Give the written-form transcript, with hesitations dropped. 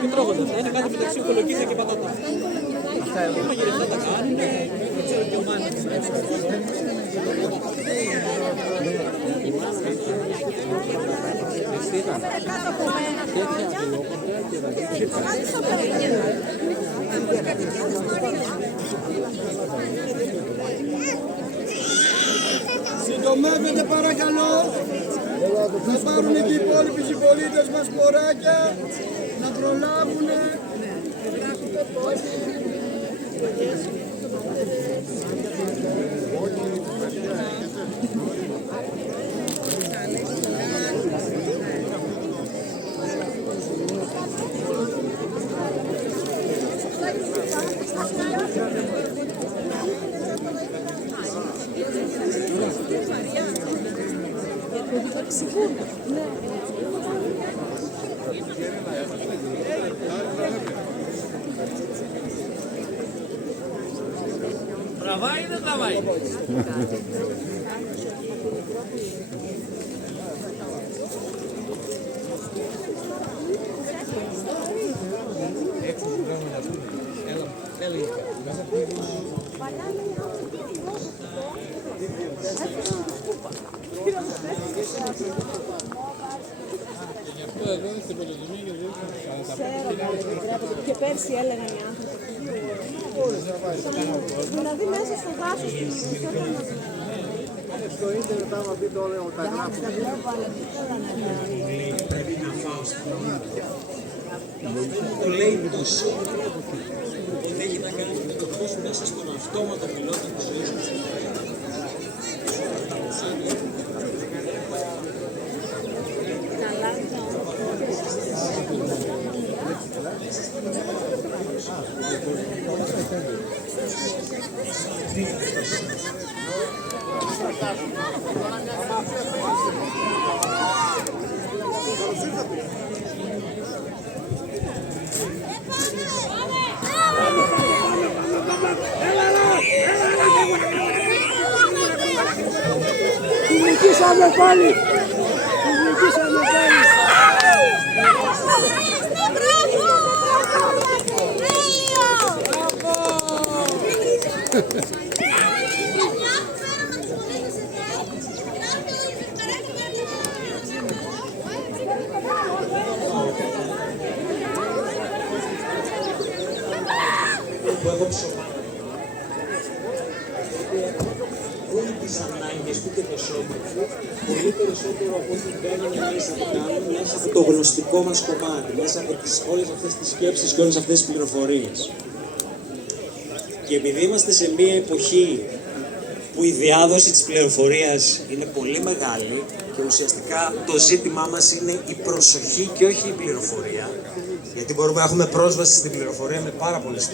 Και τρώγονται αυτά, είναι κάτι μεταξύ κολοκύθια και πατάτα. Οι μαγειρευτές τα κάνουν, δεν ξέρω και ο Μάνης. Συντομεύετε παρακαλώ, να πάρουν και οι υπόλοιποι συμπολίτες μας μωράκια, να προλάβουν. Τραβάει ή δεν τραβάει? Και πέρσι έλεγαν οι άνθρωποι. Δηλαδή μέσα στο δάσος Στο ίντερνετ άμα δείτε όλα τα γράφουν. Πρέπει να φάω στην το λέει τόσο ότι έχει να κάνει με το πώς μέσα στον αυτόματο πιλότο της ζωής μας. Τους νικήσαμε πάλι! Τους νικήσαμε πάλι! Που έχω ψωμά. Όλη τις ανάγκες του και το σώμα του, πολύ περισσότερο από ό,τι μπαίνουν μέσα από μέσα από το γνωστικό μας κομμάτι, μέσα από όλες αυτές τις σκέψεις και όλες αυτές τις πληροφορίες. Και επειδή είμαστε σε μια εποχή που η διάδοση της πληροφορίας είναι πολύ μεγάλη και ουσιαστικά το ζήτημά μας είναι η προσοχή και όχι η πληροφορία, γιατί μπορούμε να έχουμε πρόσβαση στην πληροφορία με πάρα πολλές